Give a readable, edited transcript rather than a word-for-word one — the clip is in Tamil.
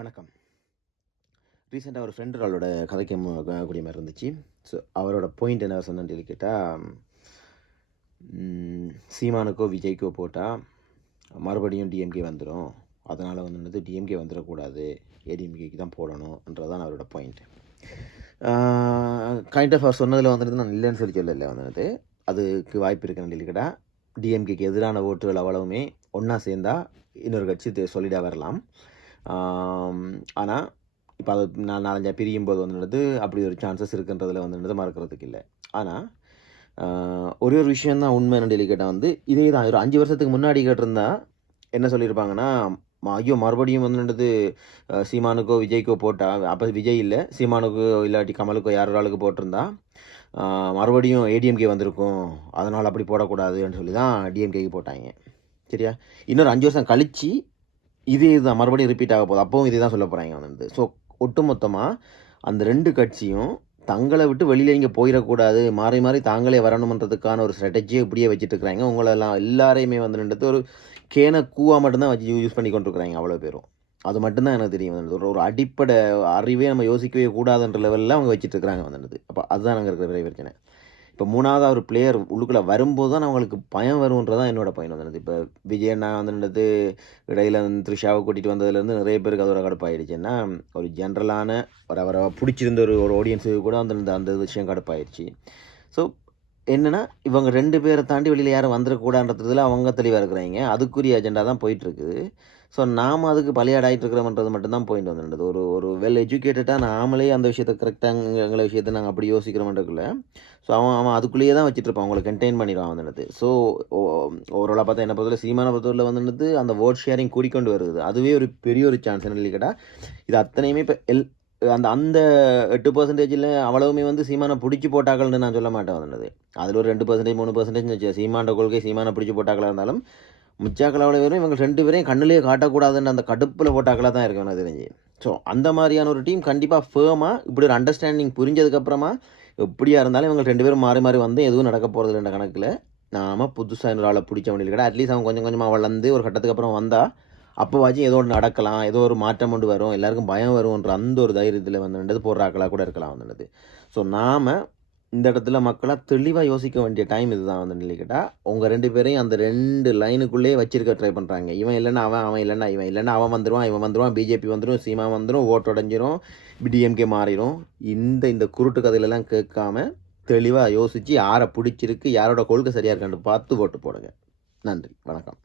வணக்கம். ரீசெண்டாக ஒரு ஃப்ரெண்டோட கதைக்கு கூடிய மாதிரி இருந்துச்சு. ஸோ அவரோட பாயிண்ட் என்ன சொன்னேன்னு சொல்லி கேட்டால், சீமானுக்கோ விஜய்க்கோ போட்டால் மறுபடியும் டிஎம்கே வந்துடும். அதனால் வந்து டிஎம்கே வந்துடக்கூடாது, ஏடிஎம்கேக்கு தான் போடணுன்றதான் அவரோட பாயிண்ட். கைண்ட் ஆஃப் அவர் சொன்னதில் வந்துட்டு நான் இல்லைன்னு சொல்லி சொல்லலை. வந்துட்டு அதுக்கு வாய்ப்பு இருக்குன்னு சொல்லி கேட்டால், டிஎம்கேக்கு எதிரான ஓட்டுகள் அவ்வளவுமே ஒன்றா சேர்ந்தா இன்னொரு கட்சி சொல்லிடாக வரலாம். ஆனால் இப்போ அது 4-5 பிரியும் போது வந்துடுது அப்படி ஒரு சான்சஸ் இருக்குன்றதில் வந்துடுது மறக்கிறதுக்கு இல்லை. ஆனால் ஒரே ஒரு விஷயந்தான் உண்மை என்னன்னு கேட்டால் வந்து இதே தான் ஒரு 5 வருஷத்துக்கு முன்னாடி கேட்டிருந்தா என்ன சொல்லியிருப்பாங்கன்னா, ஐயோ மறுபடியும் வந்துடுது சீமானுக்கோ விஜய்க்கோ போட்டால், அப்போ விஜய் இல்லை சீமானுக்கோ இல்லாட்டி கமலுக்கோ யார் ஒரு ஆளுக்கு போட்டிருந்தா மறுபடியும் ஏடிஎம்கே வந்திருக்கும், அதனால் அப்படி போடக்கூடாதுன்னு சொல்லி தான் டிஎம்கேக்கு போட்டாங்க. சரியா? இன்னொரு 5 வருஷம் கழித்து இதே இதுதான் மறுபடியும் ரிப்பீட் ஆக போகுது, அப்பவும் இதே தான் சொல்ல போகிறாங்க வந்து. ஸோ ஒட்டுமொத்தமாக அந்த 2 கட்சியும் தங்களை விட்டு வெளியில் இங்கே போயிடக்கூடாது, மாறி மாறி தாங்களே வரணுன்றதுக்கான ஒரு ஸ்ட்ராட்டஜியை இப்படியே வச்சுட்டு இருக்கிறாங்க. உங்களெல்லாம் எல்லாரையுமே வந்துட்டு ஒரு கூவா மட்டும்தான் வச்சு யூஸ் பண்ணி கொண்டிருக்கிறாங்க அவ்வளோ பேரும். அது மட்டும்தான் எனக்கு தெரியும். ஒரு அடிப்படை அறிவே நம்ம யோசிக்கவே கூடாதுன்ற லெவலில் அவங்க வச்சுட்டு இருக்கிறாங்க வந்துடுது. அப்போ அதுதான் நாங்கள் இருக்கிற பெரிய பிரச்சனை. இப்போ 3வது ஒரு பிளேயர் உள்ளுக்குள்ளே வரும்போது தான் அவங்களுக்கு பயம் வருன்றதான் என்னோட பயன் வந்துடுது. இப்போ விஜய் அண்ணா வந்துட்டு இடையில த்ரிஷாவை கூட்டிகிட்டு வந்ததுலேருந்து நிறைய பேருக்கு அதோட கடுப்பாயிடுச்சுன்னா, ஒரு ஜென்ரலான அவரை பிடிச்சிருந்த ஒரு ஆடியன்ஸுக்கு கூட அந்த விஷயம் கடுப்பாயிடுச்சு. ஸோ என்னென்னா இவங்க 2 பேரை தாண்டி வெளியில் யாரும் வந்துடக்கூடாதுன்றதுல அவங்க தெளிவாக இருக்கிறாங்க. அதுக்குரிய அஜெண்டா தான் போயிட்டுருக்குது. ஸோ நாம் அதுக்கு பலியாடாயிட்டு இருக்கிறோம்ன்றது மட்டும்தான் பாயிண்ட் வந்துடுது. ஒரு வெல் எஜுகேட்டடாக நாமளே அந்த விஷயத்தை கரெக்டாக எங்களை விஷயத்தை நாங்கள் அப்படி யோசிக்கிறோம்ன்றதுக்குள்ள ஸோ அவன் அதுக்குள்ளேயே தான் வச்சுட்ருப்பான், அவங்களை கண்டெயின் பண்ணிடுவான் வந்துடுது. ஸோ ஓவராலாக பார்த்தா என்ன பொறுத்தவரை சீமான பொறுத்தவரை வந்துடுது அந்த வோட் ஷேரிங் கூடிக்கொண்டு வருது. அதுவே ஒரு பெரிய ஒரு சான்ஸ் என்ன கேட்டால், இது அத்தனையுமே இப்போ அந்த 8% அவ்வளவுமே வந்து சீமானை பிடிச்சி போட்டாக்கள்னு நான் சொல்ல மாட்டேன் வந்துடுது. அதில் ஒரு 2% 3% சீமானோட கொள்கை சீமானை பிடிச்சி போட்டாக்களாக இருந்தாலும் மிச்சாக்கள் அவ்வளோ பேரும் இவங்க 2 பேரையும் கண்ணிலேயே காட்டக்கூடாதுன்னு அந்த கடுப்பில் போட்டாக்களாக தான் இருக்கும் எனக்கு தெரிஞ்சு. ஸோ அந்த மாதிரியான ஒரு டீம் கண்டிப்பாக ஃபேமாக இப்படி ஒரு அண்டர்ஸ்டாண்டிங் புரிஞ்சதுக்கப்புறமா எப்படியா இருந்தாலும் இவங்க 2 பேரும் மாறி மாறி வந்து எதுவும் நடக்க போகிறது என்ற கணக்கில் நாம் புதுசாக இன்னொரு ஆளை பிடிச்ச வேண்டியது கிடையாது. அட்லீஸ்ட் அவங்க கொஞ்சம் கொஞ்சமாக வளர்ந்து ஒரு கட்டத்துக்கு அப்புறம் வந்தால் அப்போவாச்சும் ஏதோ ஒன்று நடக்கலாம், ஏதோ ஒரு மாற்றம் கொண்டு வரும், எல்லாருக்கும் பயம் வரும்ன்ற அந்த ஒரு தைரியத்தில் வந்துட்டு போடுறாக்களாக கூட இருக்கலாம் வந்துடுது. ஸோ நாம் இந்த இடத்துல மக்களாக தெளிவாக யோசிக்க வேண்டிய டைம் இதுதான் வந்து கேட்டால், உங்கள் 2 பேரையும் அந்த 2 லைனுக்குள்ளேயே வச்சிருக்க ட்ரை பண்ணுறாங்க. இவன் இல்லைன்னா அவன் இல்லைன்னா இல்லைன்னா அவன் வந்துடுவான், பிஜேபி வந்துடும், சீமா வந்துடும், ஓட்டு உடஞ்சிரும், டிஎம்கே மாறிடும். இந்த குருட்டு கதையிலலாம் கேட்காம தெளிவாக யோசித்து யாரை பிடிச்சிருக்கு, யாரோட கொள்கை சரியாக இருக்கான்னு பார்த்து ஓட்டு போடுங்க. நன்றி, வணக்கம்.